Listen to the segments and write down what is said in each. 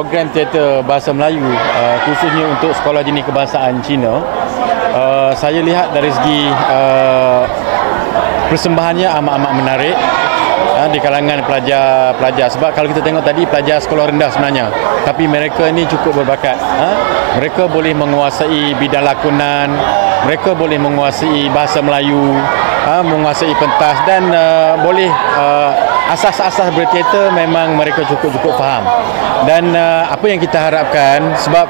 program teater bahasa Melayu khususnya untuk sekolah jenis kebangsaan Cina, saya lihat dari segi persembahannya amat-amat menarik di kalangan pelajar-pelajar. Sebab kalau kita tengok tadi, pelajar sekolah rendah sebenarnya, tapi mereka ini cukup berbakat. Mereka boleh menguasai bidang lakonan, mereka boleh menguasai bahasa Melayu, menguasai pentas, dan boleh asas-asas berteater memang mereka cukup faham. Dan apa yang kita harapkan, sebab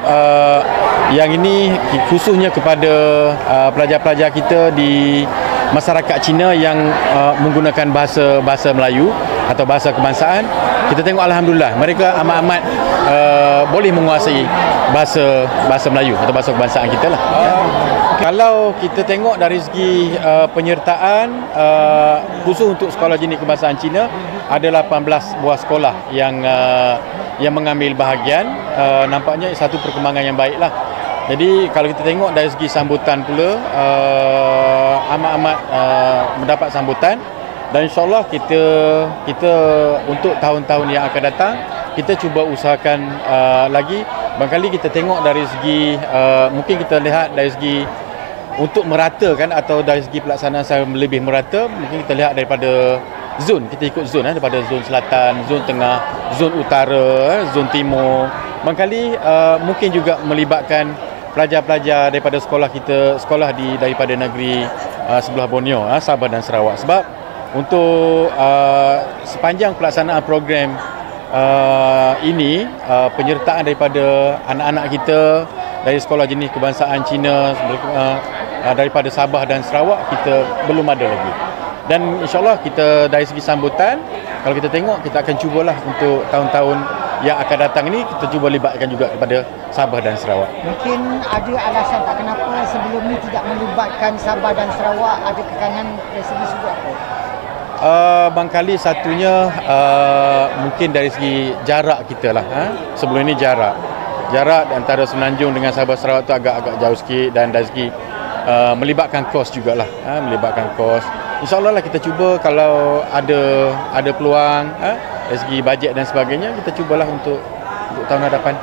yang ini khususnya kepada pelajar-pelajar kita di masyarakat Cina yang menggunakan bahasa Melayu atau bahasa kebangsaan, kita tengok alhamdulillah mereka amat-amat boleh menguasai bahasa Melayu atau bahasa kebangsaan kita lah. Kalau kita tengok dari segi penyertaan khusus untuk sekolah jenis kebangsaan Cina, ada 18 buah sekolah yang mengambil bahagian. Nampaknya satu perkembangan yang baik lah. Jadi kalau kita tengok dari segi sambutan pula, amat-amat mendapat sambutan, dan insyaAllah kita untuk tahun-tahun yang akan datang, kita cuba usahakan lagi. Barangkali kita tengok dari segi, mungkin kita lihat dari segi untuk meratakan atau dari segi pelaksanaan secara lebih merata, mungkin kita lihat daripada zon, kita ikut zon, daripada zon selatan, zon tengah, zon utara, zon timur. Barangkali mungkin juga melibatkan pelajar-pelajar daripada sekolah kita, daripada negeri sebelah Borneo, Sabah dan Sarawak. Sebab untuk sepanjang pelaksanaan program ini, penyertaan daripada anak-anak kita dari sekolah jenis kebangsaan Cina daripada Sabah dan Sarawak, kita belum ada lagi. Dan insyaAllah kita dari segi sambutan, kalau kita tengok, kita akan cubalah untuk tahun-tahun yang akan datang ini, kita cuba libatkan juga kepada Sabah dan Sarawak. Mungkin ada alasan tak kenapa sebelum ni tidak melibatkan Sabah dan Sarawak, ada kekangan dari segi sudut apa? Barangkali satunya mungkin dari segi jarak kita lah. Sebelum ini jarak antara Semenanjung dengan Sabah Sarawak tu agak jauh sikit, dan dari segi melibatkan kos jugalah, melibatkan kos. InsyaAllah lah kita cuba, kalau ada peluang dari segi bajet dan sebagainya, kita cubalah untuk tahun hadapan.